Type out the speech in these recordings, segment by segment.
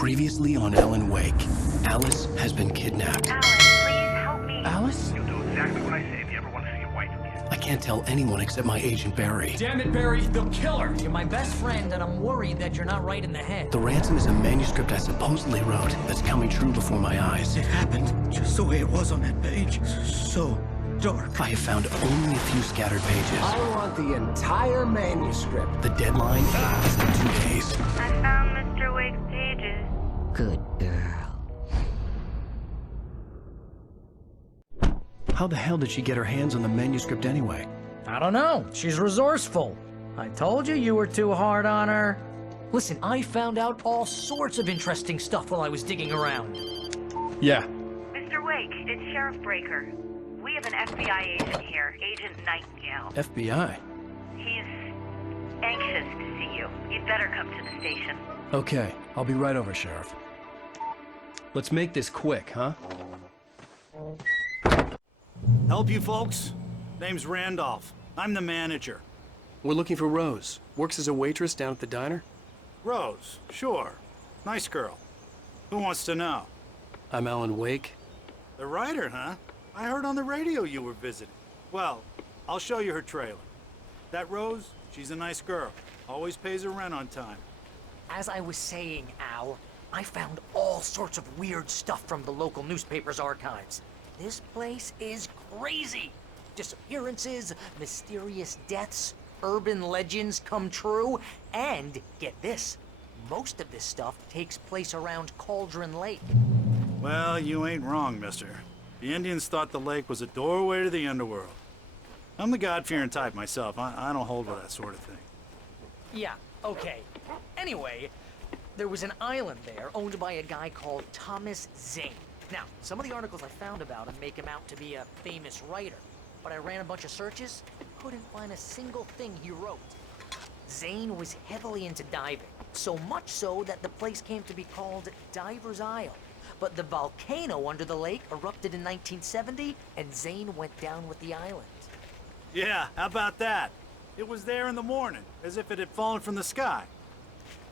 Previously on Alan Wake, Alice has been kidnapped. Alan, please help me. Alice? You'll do exactly what I say if you ever want to see your wife again. I can't tell anyone except my agent Barry. Damn it, Barry, they'll kill her! You're my best friend, and I'm worried that you're not right in the head. The ransom is a manuscript I supposedly wrote that's coming true before my eyes. It happened just the way it was on that page. So dark. I have found only a few scattered pages. I want the entire manuscript. The deadline is in 2 days. I found Mr. Wake's pages. Good girl. How the hell did she get her hands on the manuscript anyway? I don't know. She's resourceful. I told you you were too hard on her. Listen, I found out all sorts of interesting stuff while I was digging around. Yeah. Mr. Wake, it's Sheriff Breaker. We have an FBI agent here, Agent Nightingale. FBI? He's anxious to see you. You'd better come to the station. Okay, I'll be right over, Sheriff. Let's make this quick, huh? Help you folks? Name's Randolph. I'm the manager. We're looking for Rose. Works as a waitress down at the diner. Rose, sure. Nice girl. Who wants to know? I'm Alan Wake. The writer, huh? I heard on the radio you were visiting. Well, I'll show you her trailer. That Rose, she's a nice girl. Always pays her rent on time. As I was saying, Al, I found all sorts of weird stuff from the local newspaper's archives. This place is crazy. Disappearances, mysterious deaths, urban legends come true, and get this, most of this stuff takes place around Cauldron Lake. Well, you ain't wrong, mister. The Indians thought the lake was a doorway to the underworld. I'm the God-fearing type myself. I don't hold with that sort of thing. Yeah, okay. Anyway, there was an island there owned by a guy called Thomas Zane. Now, some of the articles I found about him make him out to be a famous writer, but I ran a bunch of searches, couldn't find a single thing he wrote. Zane was heavily into diving, so much so that the place came to be called Diver's Isle. But the volcano under the lake erupted in 1970, and Zane went down with the island. Yeah, how about that? It was there in the morning, as if it had fallen from the sky.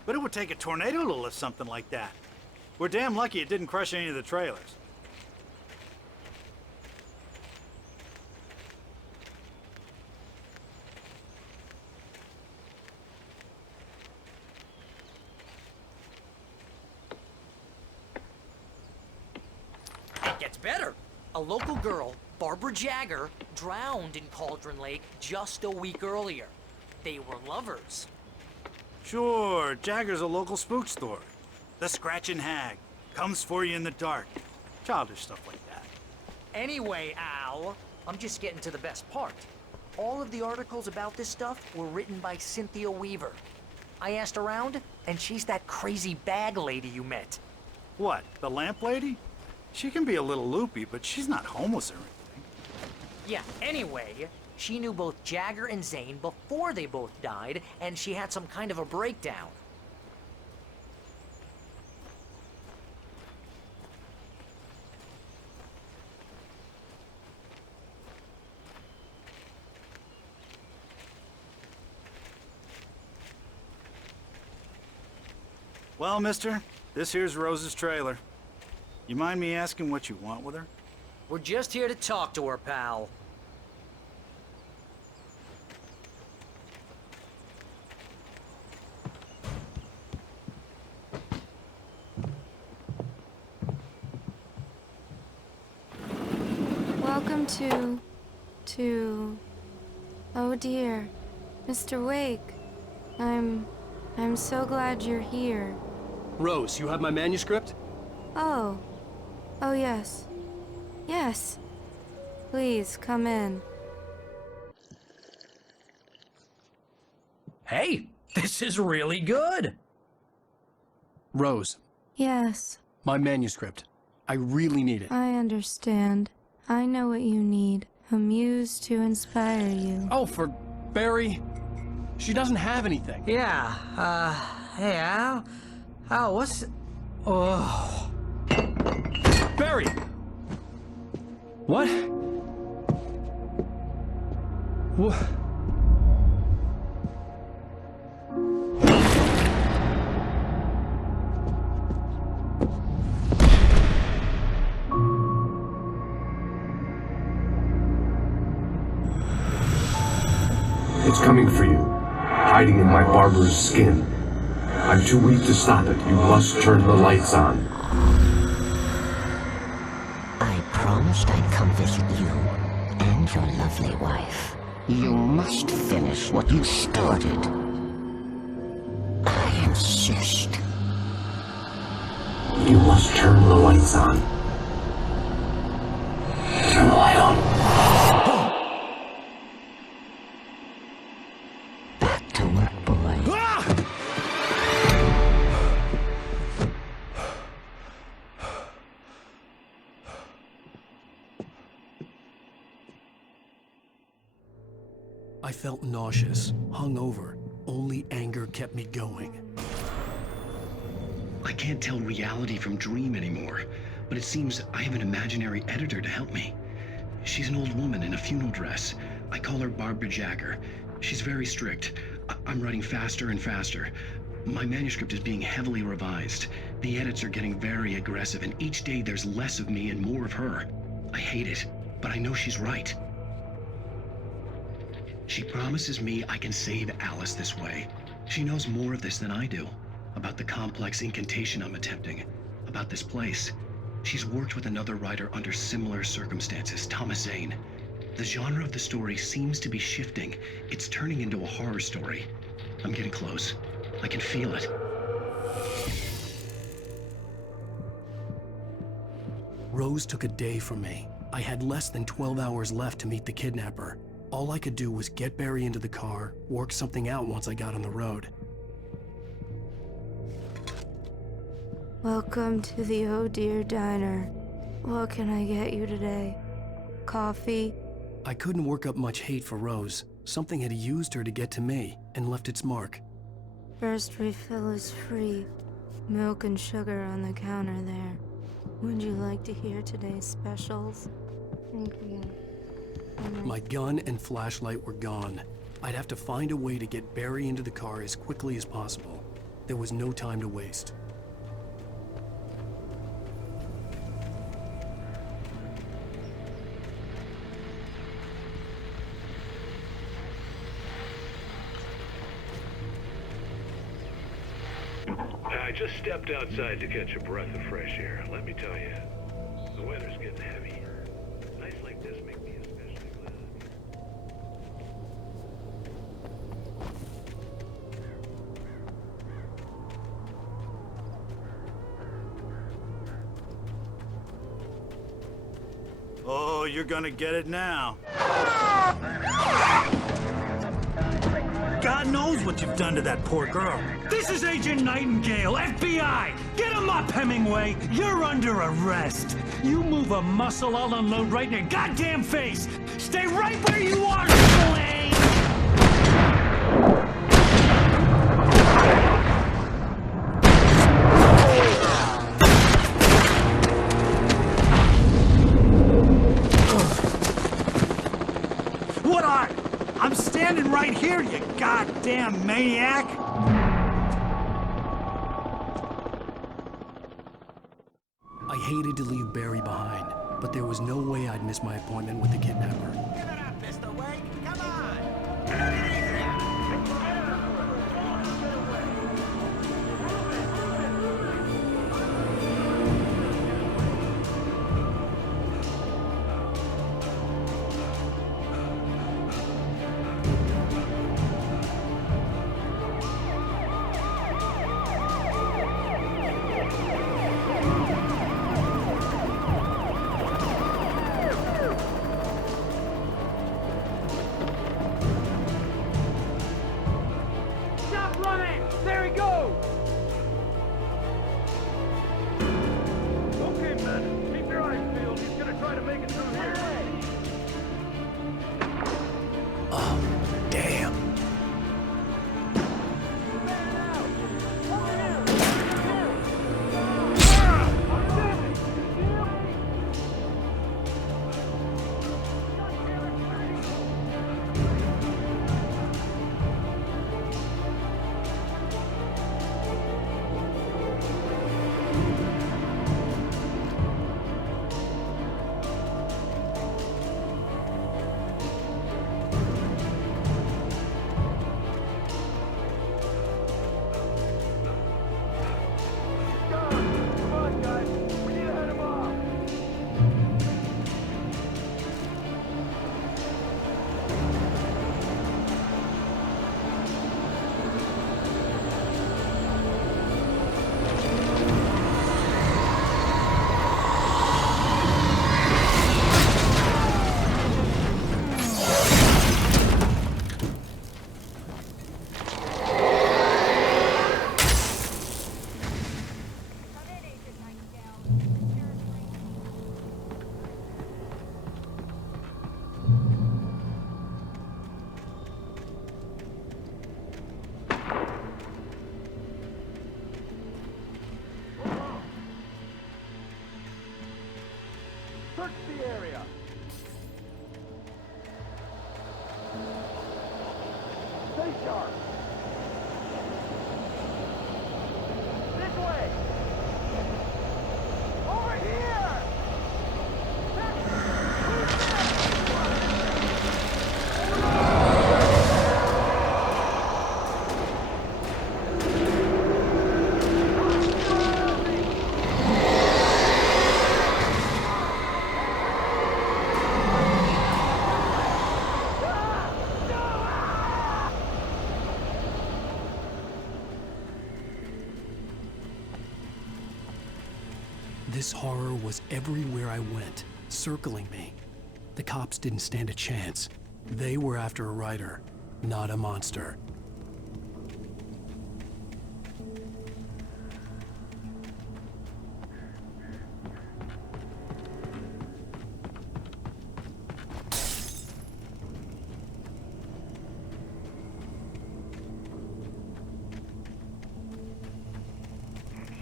But it would take a tornado to lift something like that. We're damn lucky it didn't crush any of the trailers. It gets better. A local girl, Barbara Jagger, drowned in Cauldron Lake just a week earlier. They were lovers. Sure, Jagger's a local spook story. The Scratching Hag comes for you in the dark. Childish stuff like that. Anyway, Al, I'm just getting to the best part. All of the articles about this stuff were written by Cynthia Weaver. I asked around, and she's that crazy bag lady you met. What, the lamp lady? She can be a little loopy, but she's not homeless or anything. Yeah, anyway, she knew both Jagger and Zane before they both died, and she had some kind of a breakdown. Well, mister, this here's Rose's trailer. You mind me asking what you want with her? We're just here to talk to her, pal. Welcome to... Oh dear, Mr. Wake. I'm so glad you're here. Rose, you have my manuscript? Oh. Oh, yes. Yes. Please, come in. Hey, this is really good. Rose, Yes, my manuscript. I really need it. I understand. I know what you need. A muse to inspire you. Oh, for Barry. She doesn't have anything. Yeah, hey, Al? Al, what's... Oh... Barry! What? What? It's coming for you, hiding in my barber's skin. I'm too weak to stop it. You must turn the lights on. I promised I'd come visit you and your lovely wife. You must finish what you started. I insist. You must turn the lights on. Turn the light on. Back to work, boy. I felt nauseous, hungover. Only anger kept me going. I can't tell reality from dream anymore, but it seems I have an imaginary editor to help me. She's an old woman in a funeral dress. I call her Barbara Jagger. She's very strict. I'm writing faster and faster. My manuscript is being heavily revised. The edits are getting very aggressive, and each day there's less of me and more of her. I hate it, but I know she's right. She promises me I can save Alice this way. She knows more of this than I do. About the complex incantation I'm attempting. About this place. She's worked with another writer under similar circumstances, Thomas Zane. The genre of the story seems to be shifting. It's turning into a horror story. I'm getting close. I can feel it. Rose took a day from me. I had less than 12 hours left to meet the kidnapper. All I could do was get Barry into the car, work something out once I got on the road. Welcome to the Oh Dear Diner. What can I get you today? Coffee? I couldn't work up much hate for Rose. Something had used her to get to me and left its mark. First refill is free. Milk and sugar on the counter there. Would you like to hear today's specials? Thank you. My gun and flashlight were gone. I'd have to find a way to get Barry into the car as quickly as possible. There was no time to waste. I just stepped outside to catch a breath of fresh air. Let me tell you, the weather's getting heavy. Nights like this make me especially glad. Oh, you're gonna get it now. God knows what you've done to that poor girl. This is Agent Nightingale, FBI! Get him up, Hemingway! You're under arrest! You move a muscle, I'll unload right in your goddamn face! Stay right where you are, Slane! What are you? I'm standing right here, you goddamn maniac! I hated to leave Barry behind, but there was no way I'd miss my appointment with the kidnapper. Give it up, Mr. Wake! Come on! Search the area. Stay sharp. This way. Over here. This horror was everywhere I went, circling me. The cops didn't stand a chance. They were after a writer, not a monster.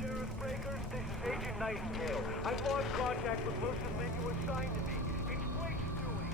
Sheriff Breakers, this is Agent Nightingale. I've lost contact with most of the men you assigned to me. Explain Stewie.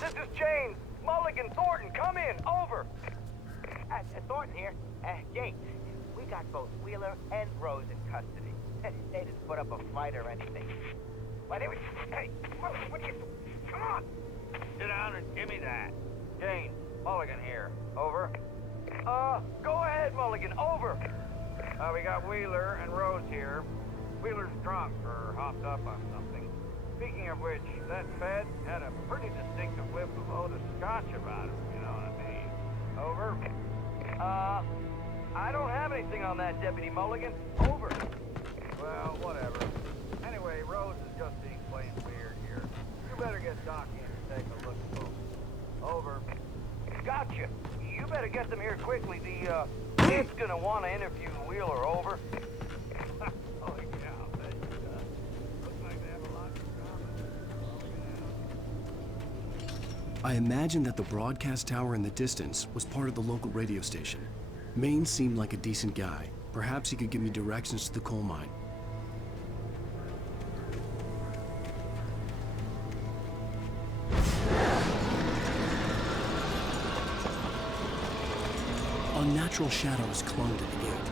This is James. Mulligan, Thornton, come in. Over. Thornton here. James, we got both Wheeler and Rose in custody. They didn't put up a fight or anything. But it was... Hey, what do you... Come on. Sit down and give me that. James, Mulligan here. Over. Go ahead, Mulligan. Over. We got Wheeler and Rose here. Wheeler's drunk or hopped up on something. Speaking of which, that Fed had a pretty distinctive whiff of Otis Scotch about him, you know what I mean? Over. I don't have anything on that, Deputy Mulligan. Over. Well, whatever. Anyway, Rose is just being plain weird here. You better get Doc in and take a look at those. Over. Gotcha. You better get them here quickly. The kid's gonna want to interview Wheeler. Over. Holy cow, that looks like they have a lot in common. I imagined that the broadcast tower in the distance was part of the local radio station. Maine seemed like a decent guy. Perhaps he could give me directions to the coal mine. Unnatural shadows clung to the gate.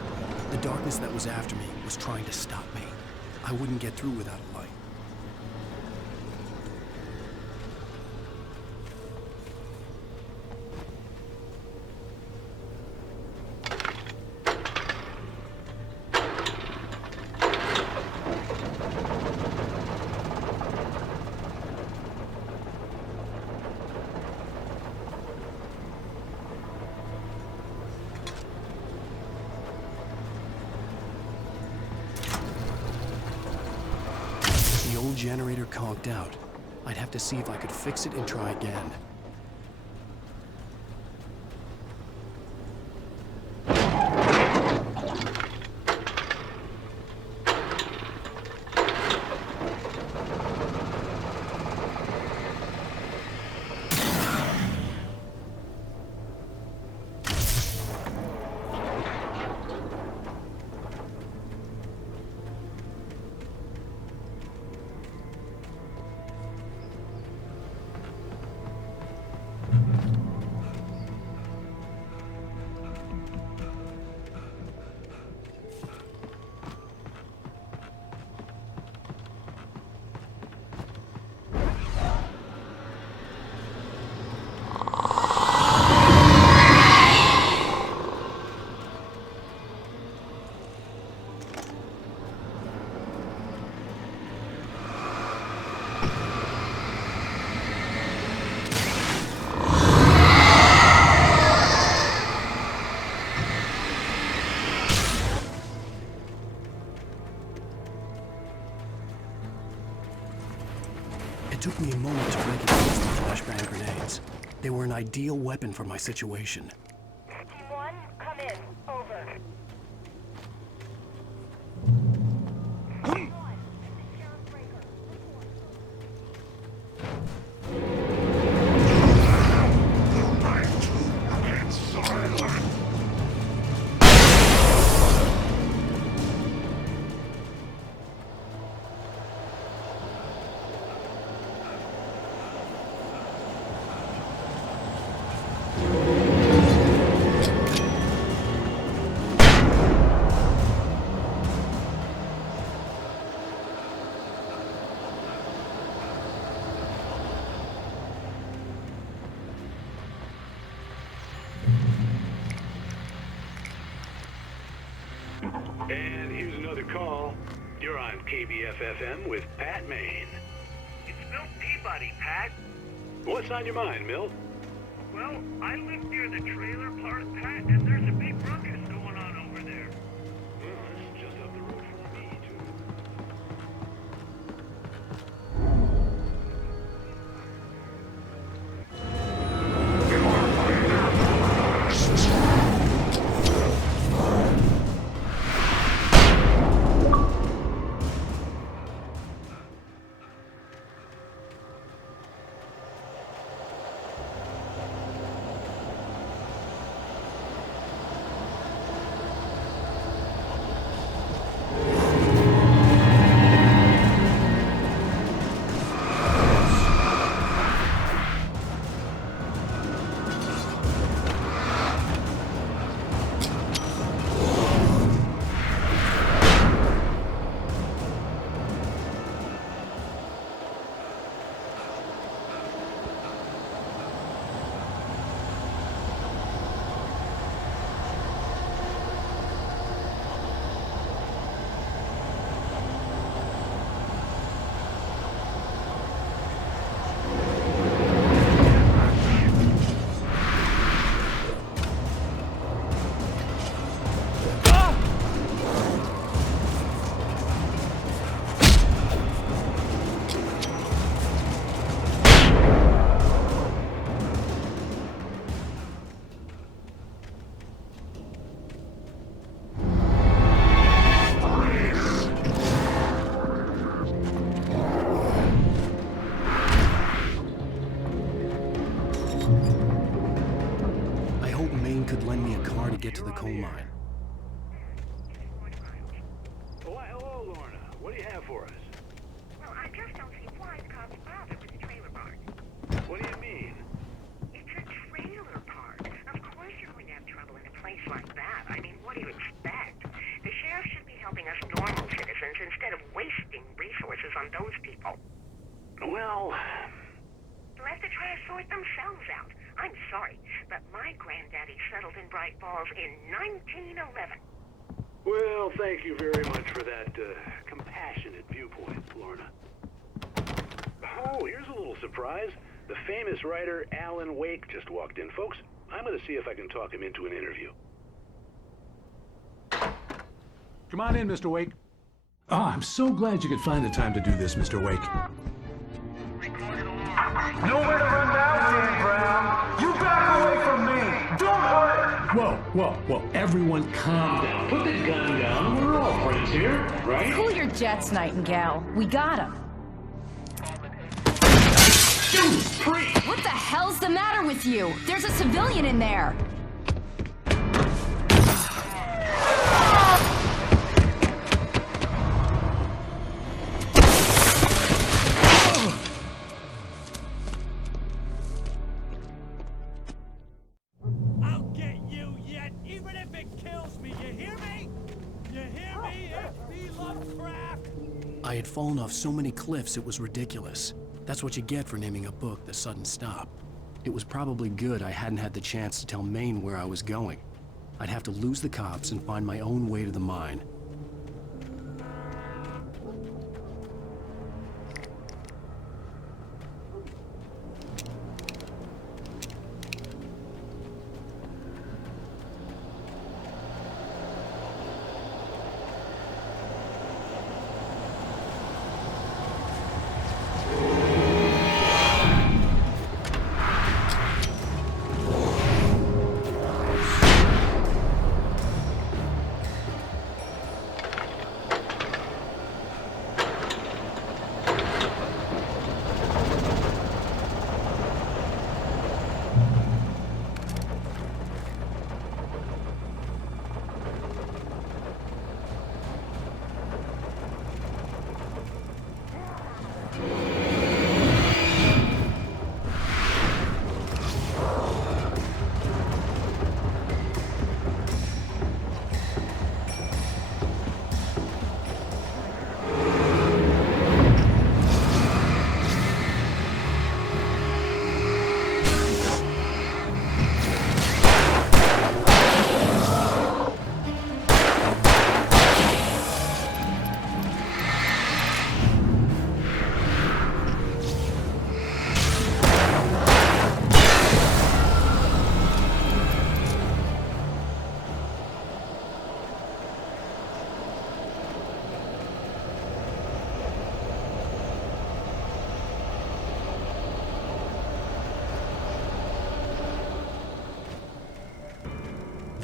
The darkness that was after me was trying to stop me. I wouldn't get through without a light. The old generator conked out. I'd have to see if I could fix it and try again. It took me a moment to recognize the flashbang grenades. They were an ideal weapon for my situation. Team 1, come in. Over. And here's another call. You're on KBF-FM with Pat Maine. It's Milt Peabody, Pat. What's on your mind, Milt? Well, I live near the trailer park, Pat, and there's a big ruckus going on over there. Well, it's just up the road from me, too. Could lend me a car to get to the coal mine. Oh, hello, Lorna. What do you have for us? Well, I just don't see why the cops bother with the trailer park. What do you mean? It's a trailer park. Of course you're going to have trouble in a place like that. I mean, what do you expect? The sheriff should be helping us normal citizens instead of wasting resources on those people. Well... Let the trash sort themselves out. I'm sorry, but my granddaddy settled in Bright Falls in 1911. Well, thank you very much for that compassionate viewpoint, Lorna. Oh, here's a little surprise. The famous writer Alan Wake just walked in. Folks, I'm going to see if I can talk him into an interview. Come on in, Mr. Wake. Oh, I'm so glad you could find the time to do this, Mr. Wake. Nowhere to run now, Dan Brown. You back away from me. Don't hurt. Whoa. Everyone calm down. Put the gun down. We're all friends here, right? Cool your jets, Nightingale. We got him. Judas Priest! What the hell's the matter with you? There's a civilian in there. I had fallen off so many cliffs it was ridiculous. That's what you get for naming a book The Sudden Stop. It was probably good I hadn't had the chance to tell Maine where I was going. I'd have to lose the cops and find my own way to the mine.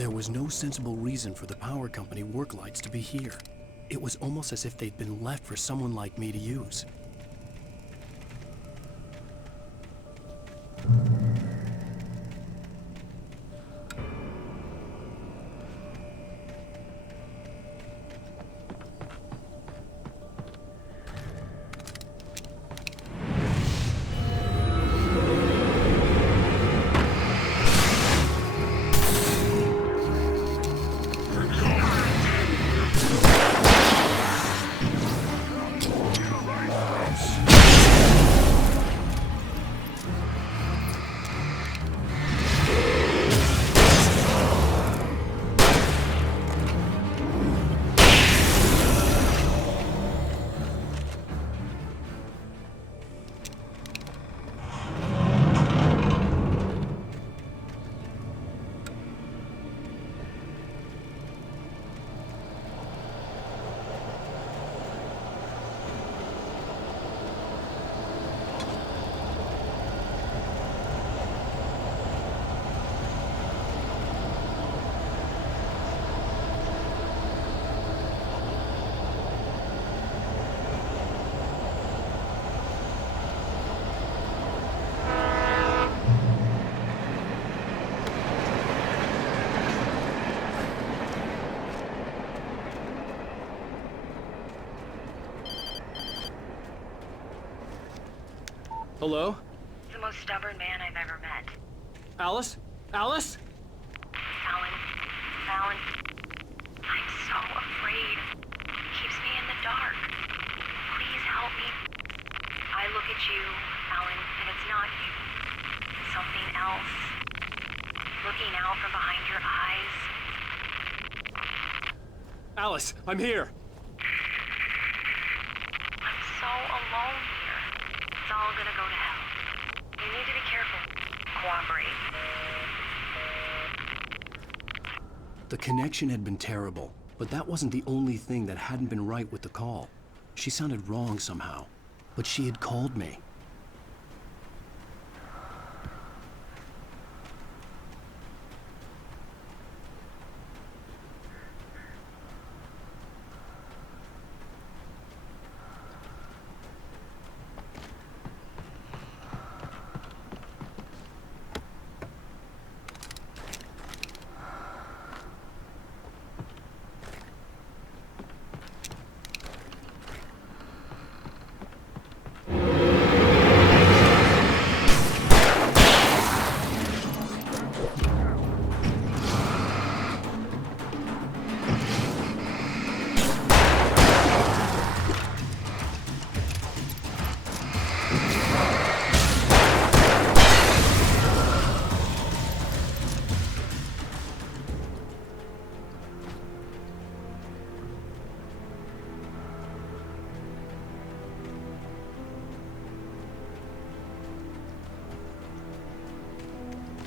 There was no sensible reason for the power company work lights to be here. It was almost as if they'd been left for someone like me to use. Hello? The most stubborn man I've ever met. Alice? Alice? Alan, I'm so afraid. He keeps me in the dark. Please help me. I look at you, Alan, and it's not you. Something else. Looking out from behind your eyes. Alice, I'm here. I'm so alone here. It's all gonna go to hell. You need to be careful. Cooperate. The connection had been terrible, but that wasn't the only thing that hadn't been right with the call. She sounded wrong somehow, but she had called me.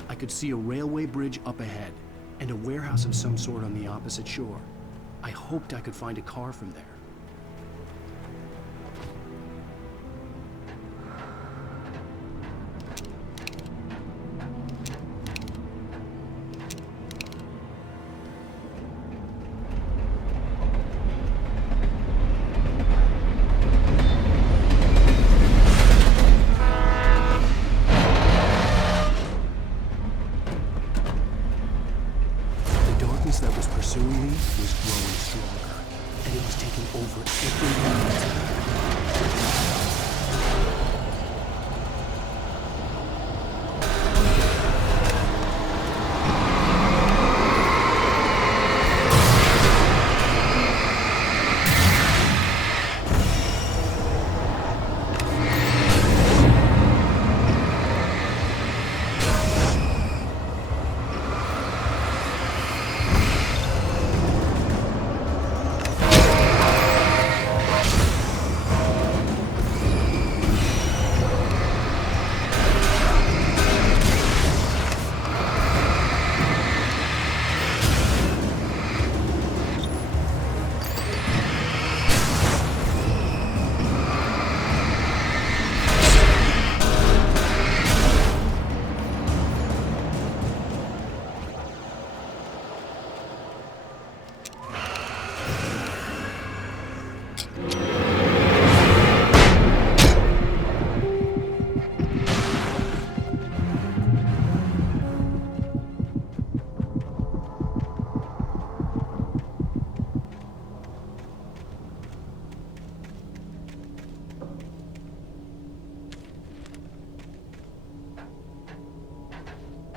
I could see a railway bridge up ahead, and a warehouse of some sort on the opposite shore. I hoped I could find a car from there. That was pursuing me was growing stronger, and it was taking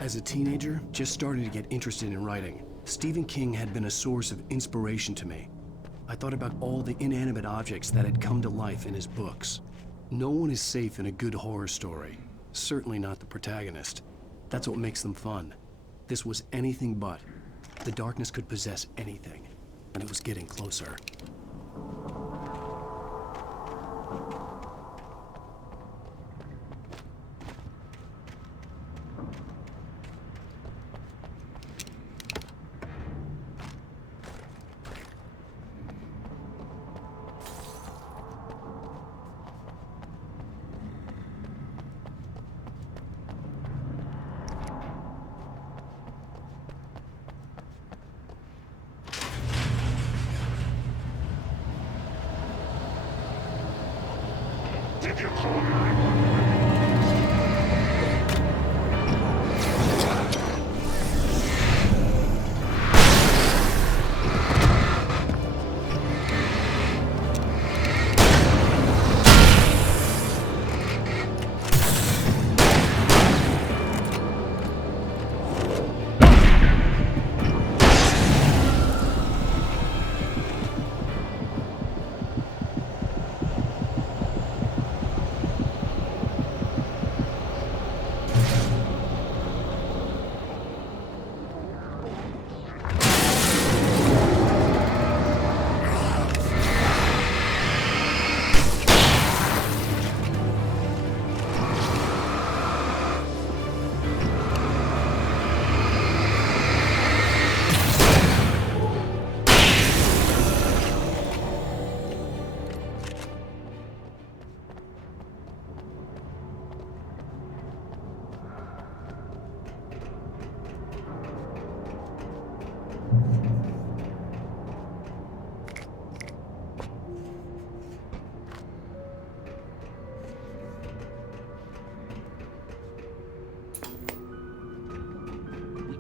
As a teenager, just starting to get interested in writing, Stephen King had been a source of inspiration to me. I thought about all the inanimate objects that had come to life in his books. No one is safe in a good horror story. Certainly not the protagonist. That's what makes them fun. This was anything but. The darkness could possess anything, and it was getting closer.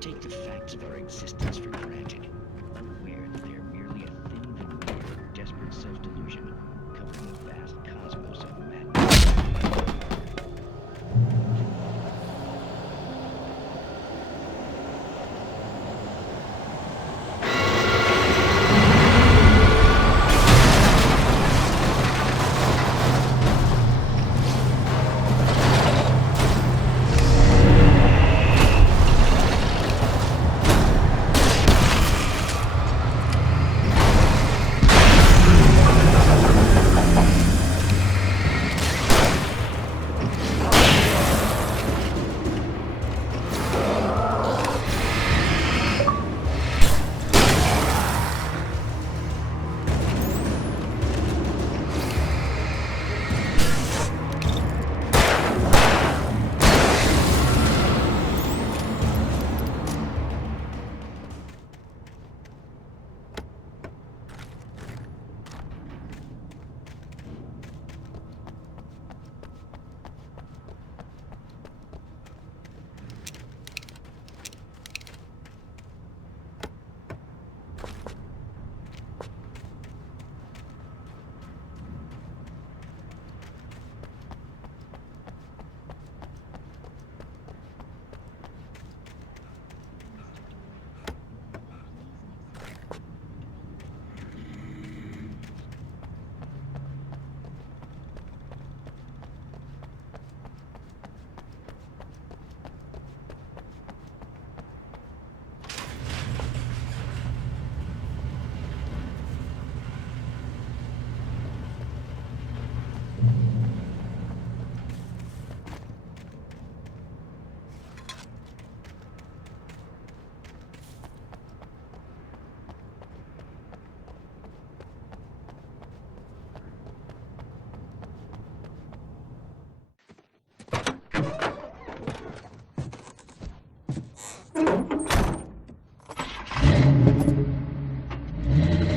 Take the facts of our existence for granted, unaware that they are merely a thin veneer of desperate self-delusion covering the vast cosmos of madness.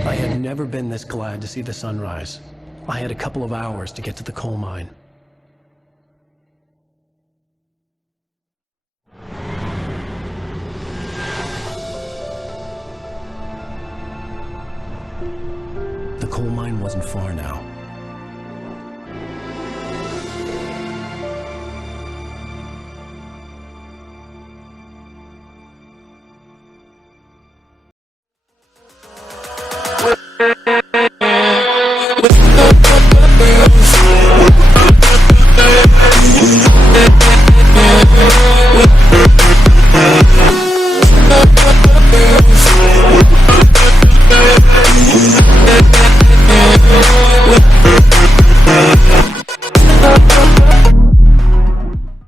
I had never been this glad to see the sunrise. I had a couple of hours to get to the coal mine. The coal mine wasn't far now.